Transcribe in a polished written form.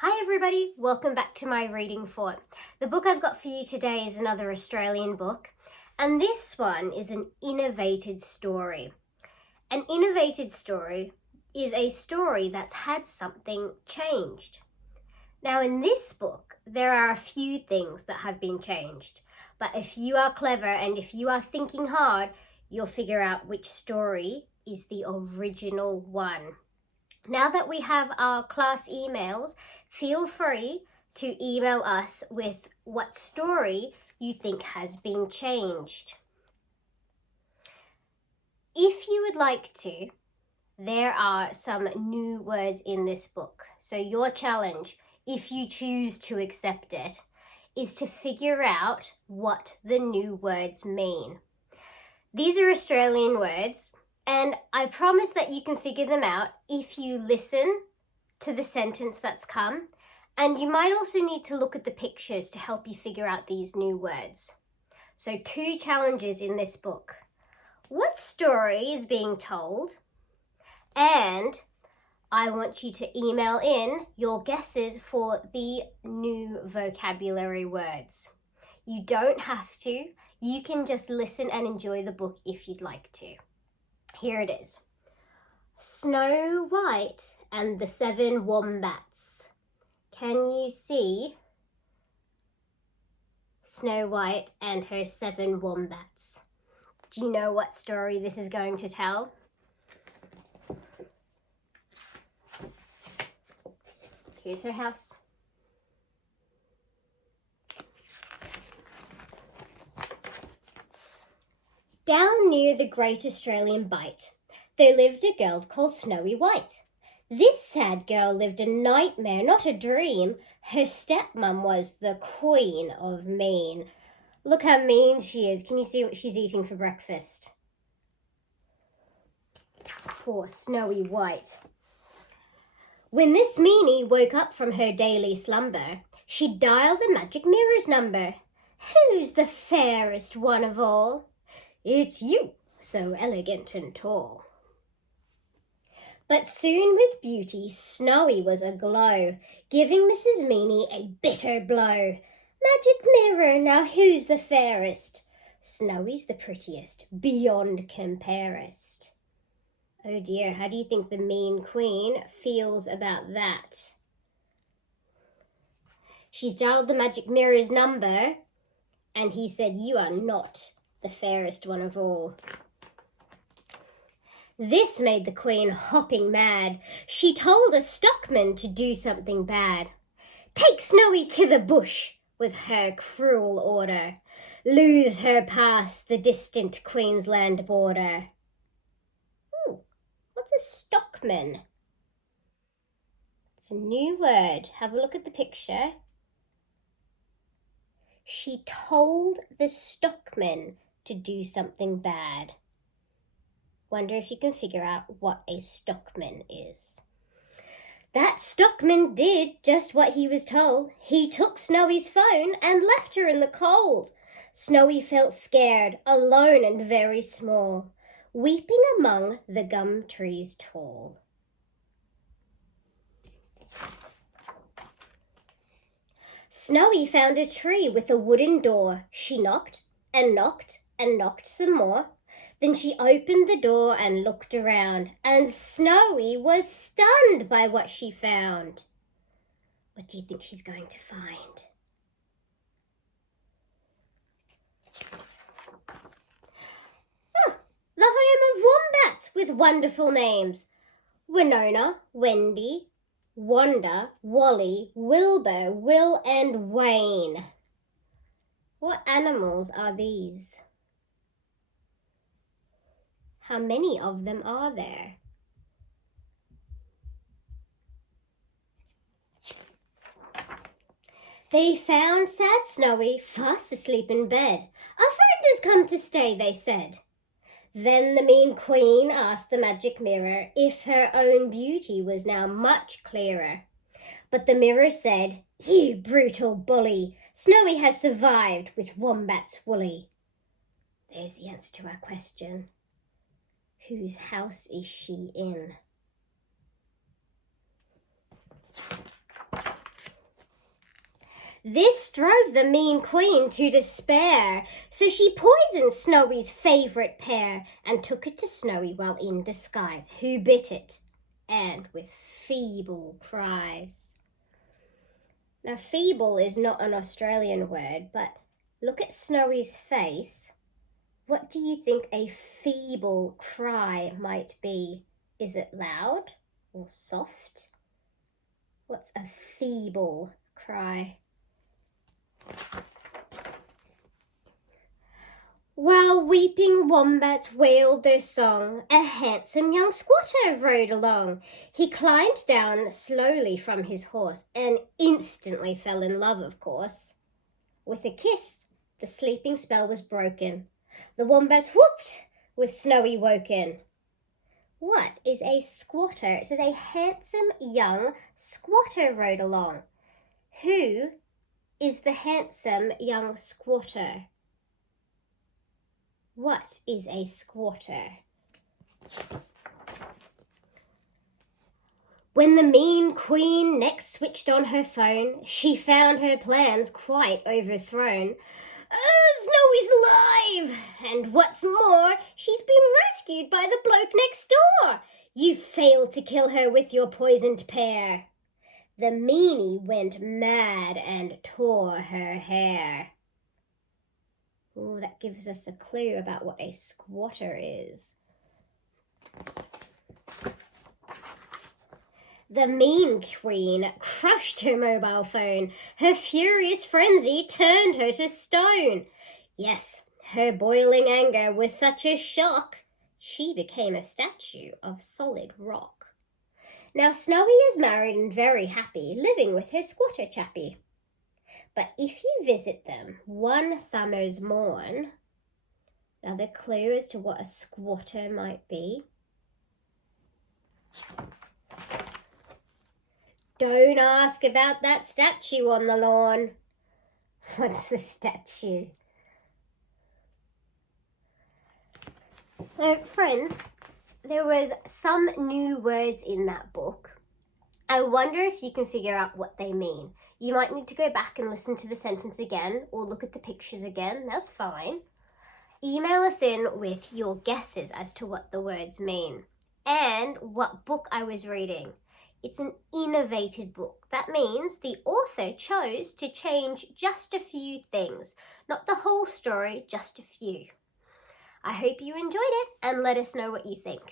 Hi everybody, welcome back to my reading fort. The book I've got for you today is another Australian book, and this one is an innovated story. An innovated story is a story that's had something changed. Now in this book, there are a few things that have been changed, but if you are clever and if you are thinking hard, you'll figure out which story is the original one. Now that we have our class emails, feel free to email us with what story you think has been changed. If you would like to, there are some new words in this book. So your challenge, if you choose to accept it, is to figure out what the new words mean. These are Australian words, and I promise that you can figure them out if you listen to the sentence that's come, and you might also need to look at the pictures to help you figure out these new words. So 2 challenges in this book. What story is being told? And I want you to email in your guesses for the new vocabulary words. You don't have to. You can just listen and enjoy the book if you'd like to. Here it is. Snow White and the 7 Wombats. Can you see Snow White and her 7 wombats? Do you know what story this is going to tell? Here's her house. Down near the Great Australian Bight, there lived a girl called Snowy White. This sad girl lived a nightmare, not a dream. Her stepmom was the queen of mean. Look how mean she is. Can you see what she's eating for breakfast? Poor Snowy White. When this meanie woke up from her daily slumber, she dialed the magic mirror's number. Who's the fairest one of all? It's you, so elegant and tall. But soon with beauty, Snowy was aglow, giving Mrs. Meanie a bitter blow. Magic mirror, now who's the fairest? Snowy's the prettiest, beyond comparest. Oh dear, how do you think the mean queen feels about that? She's dialed the magic mirror's number, and he said, you are not the fairest one of all. This made the queen hopping mad. She told a stockman to do something bad. Take Snowy to the bush, was her cruel order. Lose her past the distant Queensland border. Ooh, what's a stockman? It's a new word. Have a look at the picture. She told the stockman to do something bad. Wonder if you can figure out what a stockman is. That stockman did just what he was told. He took Snowy's phone and left her in the cold. Snowy felt scared, alone and very small, weeping among the gum trees tall. Snowy found a tree with a wooden door. She knocked and knocked and knocked some more. Then she opened the door and looked around, and Snowy was stunned by what she found. What do you think she's going to find? Oh, the home of wombats with wonderful names. Winona, Wendy, Wanda, Wally, Wilbur, Will and Wayne. What animals are these? How many of them are there? They found sad Snowy fast asleep in bed. "A friend has come to stay," they said. Then the mean queen asked the magic mirror if her own beauty was now much clearer. But the mirror said, "You brutal bully, Snowy has survived with wombats woolly." There's the answer to our question. Whose house is she in? This drove the mean queen to despair, so she poisoned Snowy's favourite pear and took it to Snowy while in disguise, who bit it, and with feeble cries. Now, feeble is not an Australian word, but look at Snowy's face. What do you think a feeble cry might be? Is it loud or soft? What's a feeble cry? While weeping wombats wailed their song, a handsome young squatter rode along. He climbed down slowly from his horse and instantly fell in love, of course. With a kiss, the sleeping spell was broken. The wombats whooped with Snowy woken. What is a squatter? It says a handsome young squatter rode along. Who is the handsome young squatter? What is a squatter? When the mean queen next switched on her phone, she found her plans quite overthrown. Snowy's alive! And what's more, she's been rescued by the bloke next door. You failed to kill her with your poisoned pear. The meanie went mad and tore her hair. Ooh, that gives us a clue about what a squatter is. The mean queen crushed her mobile phone. Her furious frenzy turned her to stone. Yes, her boiling anger was such a shock, she became a statue of solid rock. Now Snowy is married and very happy, living with her squatter chappie. But if you visit them one summer's morn, another clue as to what a squatter might be. Don't ask about that statue on the lawn. What's the statue? So, friends, there was some new words in that book. I wonder if you can figure out what they mean. You might need to go back and listen to the sentence again or look at the pictures again. That's fine. Email us in with your guesses as to what the words mean and what book I was reading. It's an innovated book. That means the author chose to change just a few things, not the whole story, just a few. I hope you enjoyed it and let us know what you think.